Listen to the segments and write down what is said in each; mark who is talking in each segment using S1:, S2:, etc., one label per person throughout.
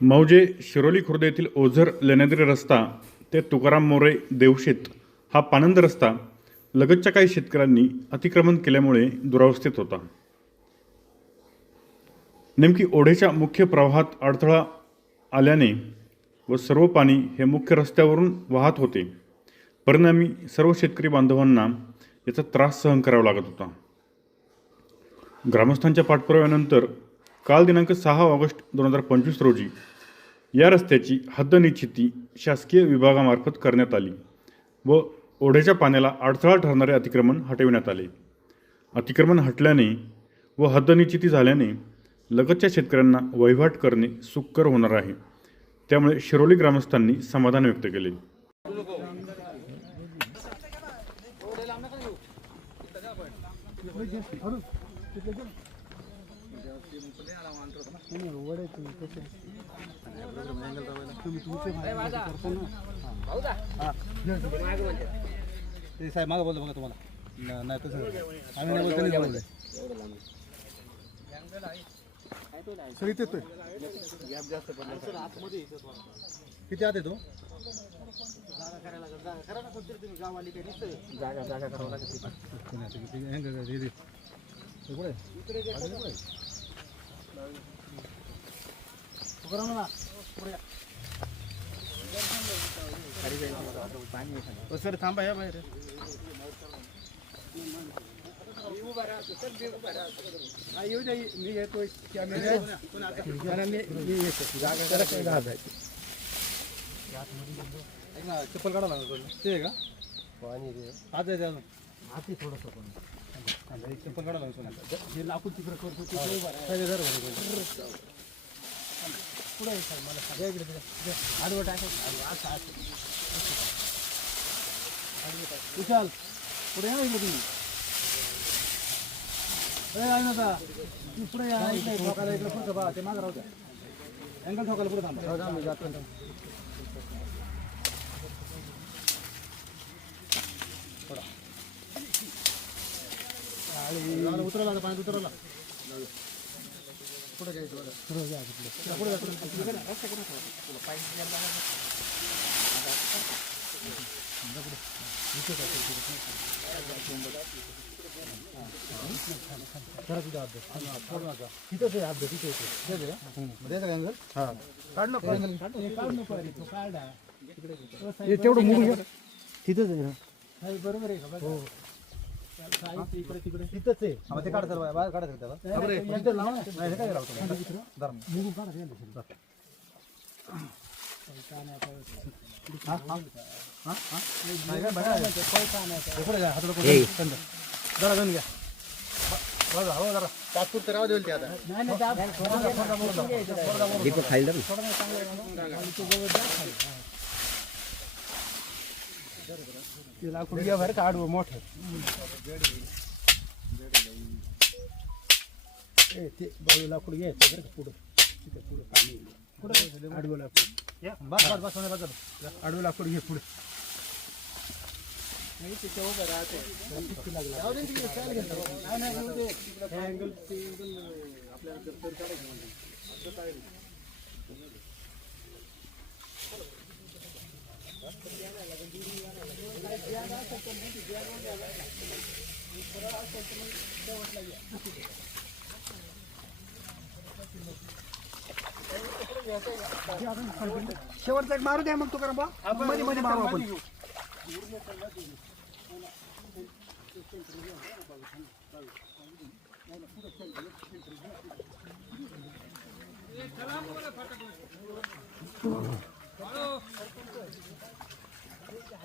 S1: मौजे शिरोली खुर्द येथील ओझर लेण्याद्री रस्ता ते तुकाराम मोरे देवशेत हा पाणंद रस्ता लगतच्या काही शेतकऱ्यांनी अतिक्रमण केल्यामुळे दुरावस्थेत होता. नेमकी ओढेच्या मुख्य प्रवाहात अडथळा आल्याने व सर्व पाणी हे मुख्य रस्त्यावरून वाहत होते. परिणामी सर्व शेतकरी बांधवांना याचा त्रास सहन करावा लागत होता. ग्रामस्थांच्या पाठपुराव्यानंतर काल दिनांक सहा ऑगस्ट दोन हजार पंचवीस रोजी या रस्त्याची हद्द निश्चिती शासकीय विभागामार्फत करण्यात आली व ओढ्याच्या पाण्याला अडथळा ठरणारे अतिक्रमण हटविण्यात आले. अतिक्रमण हटल्याने व हद्द निश्चिती झाल्याने लगतच्या शेतकऱ्यांना वहिवाट करणे सुकर होणार आहे. त्यामुळे शिरोली ग्रामस्थांनी समाधान व्यक्त केले.
S2: ते साहेब मागं बोलतो बघा तुम्हाला नाही तसं आम्ही नाही बोलतो नाही बोलले सर इथे येतोय किती आत येतो सर थांबा या बाहेर येऊ द्या मी मी येतो चप्पल काढा लागतो ते का पाणी आज हाती थोडंसं पण करतो मला या इकडे, विशाल पुढे या इकडे तुम्ही अरे ना आता. पुढे या इकडे ठोकायला इकडे पुढचं बा ते मागं राहू द्या अँगल ठोकायला पुढे थांबा मी जातो उतरवला आता पाण्यात उतरवला पुढे जायचं बघा. पुढे जा तिकडे. पुढे जा. तिथंच आहे दे, तिथे येते. द्यायचं अँगल? काढ नको. काढ नको अरे, तो काढा. हे तेवढं मुरून घ्या. तिथंच आहे ना बरोबर आहे का हो तिथंच आहे हा, मग ते काढ सर बाहेर काढा सर त्याला इथं लावा ना. नाही, हे काय लावतो धर. काढा. हा, हा. हा, हा. नाही काय, बघा. हे घ्या, हाताला. थंड. जरा धरून घ्या ब- बघा, हो जरा तात्पुरतं राहू देईल ते आता ते लाकूड घ्या बरं का आडवं मोठं. ए, ते बाजू लाकूड घ्यायचं बरं का पुढं. तिथे पुढं पाणी पुढं आडवं लाकूड. बस बस बस होण्या बस. आडवं लाकूड घे पुढे. शेवटचा एक मारू द्या मग तो करा मध्ये मध्ये मारू आपण.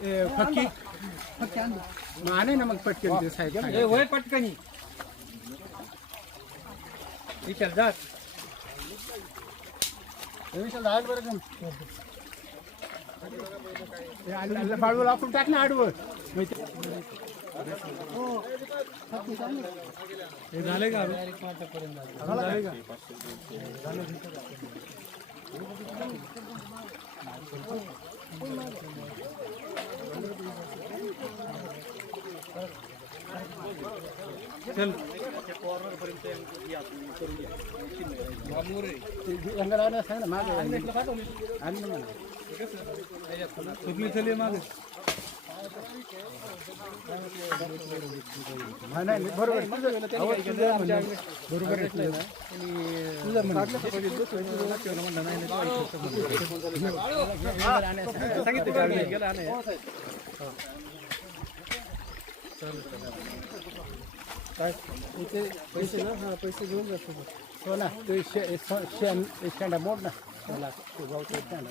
S3: फक्की मग आणे ना मग पटकन ते साहेब
S2: वय पटकनी. विचार जात विशाल आज बरं का
S3: हे बाळूला आपण टाक ना आडवं. हे झाले का झाले का? आलं सांग ना मागे आणलं म्हणा नाही बरोबर. बरोबर हो. काय? इथे पैसे ना? हा पैसे घेऊन जातो हो ना ते शे शे- मोड ना. त्याला गावचं ना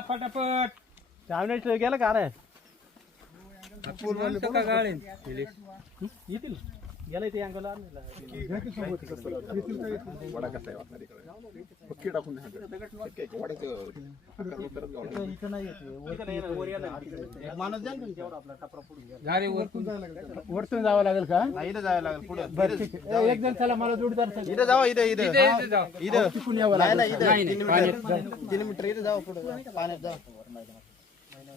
S3: पटापट. चावण्याच गेलं का रे? येतील. गेला ते अंगाला वरतून जावं लागेल का?
S2: इथं जावं लागेल. पुढे
S3: बरं ठीक आहे. ए, एक जण चला मला जोडीदार.
S2: इथं जावा इथं इथं. इथं
S3: तिकून यावं
S2: नाही
S3: लागेल.
S2: नाही इथं. तीन मीटर. तीन मीटर इथं जावं पुढे. पाण्यात जा.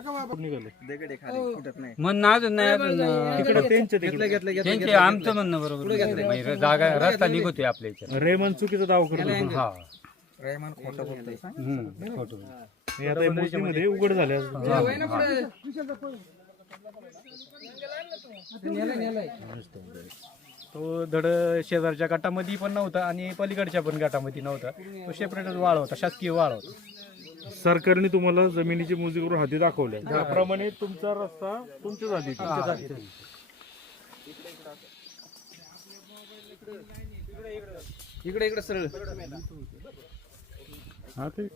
S3: बोगदा आहे
S4: म्हणणं अजून नाही अजून त्यांचे आमचं म्हणणं बरोबर जागा रस्ता निघतोय आपल्या इथे.
S5: रेमन चुकीचा दावा करतो
S4: हा. हम्म, खोटं.
S5: हे आता मध्ये उघड झाले
S3: तो धड शेजारच्या गटामध्ये पण नव्हता आणि पलीकडच्या पण गटामध्ये नव्हता. तो सेपरेटच वाळ होता शासकीय वाळ होता.
S5: सरकारने तुम्हाला जमिनीची मोजणी करून हाती दाखवल्या. त्याप्रमाणे तुमचा रस्ता तुमच्याच हाती
S6: इकडे इकडे सरळ.
S5: हा ते.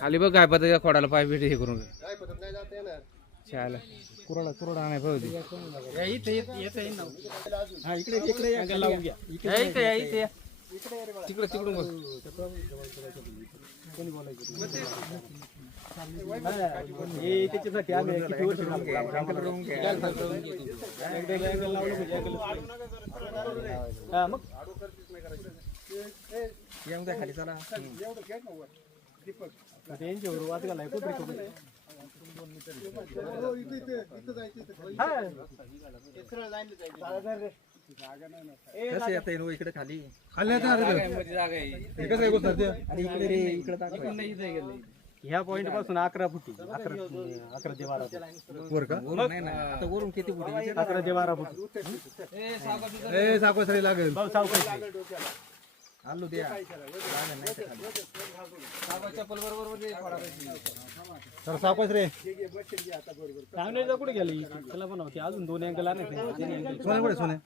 S6: खाली बघ काय पद्धतीच्या खोडाला पाय भेट हे करून. चाल
S3: कुराडा कुराडा आणाय पाहिजे हा इकडे इकडे या, लावून घ्या. इकडे
S6: तिकडे तिकडून बघ
S3: हे त्याच्यासाठी आम्ही किती वर्ष झालं. एकदा angle लावलं म्हणजे angle हा, यांच्यावर वाद घालाय कुठे कुठे ह्या पॉइंटपासून अकरा फुटी. अकरा अकरा ते बारा वर का?
S6: आता वरून किती फुटी?
S3: अकरा ते बारा फुट.
S2: साकोसरी लागेल.
S3: भाऊ सावकाश
S2: आलू द्या.
S3: तर सावकाश रे. चांगले कुठे गेले? त्याला पण होती. अजून दोन अँगल सोने सोने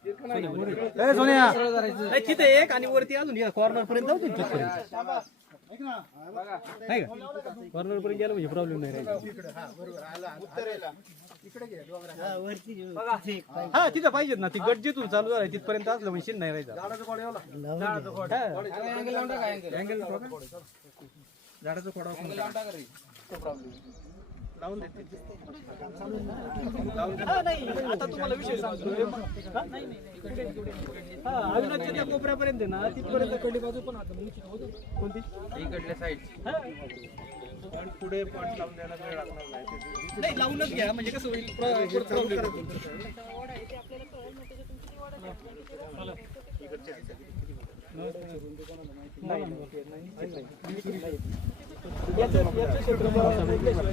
S3: सोन्या तिथे एक आणि वरती अजून कॉर्नर पर्यंत जाऊ नाही का? कॉर्नर पर्यंत गेलं म्हणजे प्रॉब्लेम नाही राहिला. हा तिथं पाहिजेत ना. ती गट जिथून चालू झालं तिथपर्यंत असलं म्हणजे नाही राहायचं
S2: झाडाचं खोडा
S3: हा, नाही. आता तुम्हाला विषय सांगतोय हा? हा, अविनाशच्या त्या कोपऱ्यापर्यंत ना तिथपर्यंत कडली बाजू पण आता. कोणती?
S6: इकडल्या साईड
S3: नाही लावूनच घ्या म्हणजे कसं होईल प्र- पुढचं problem होईल. याचं- याचं क्षेत्रफळ असं वेगळं आहे.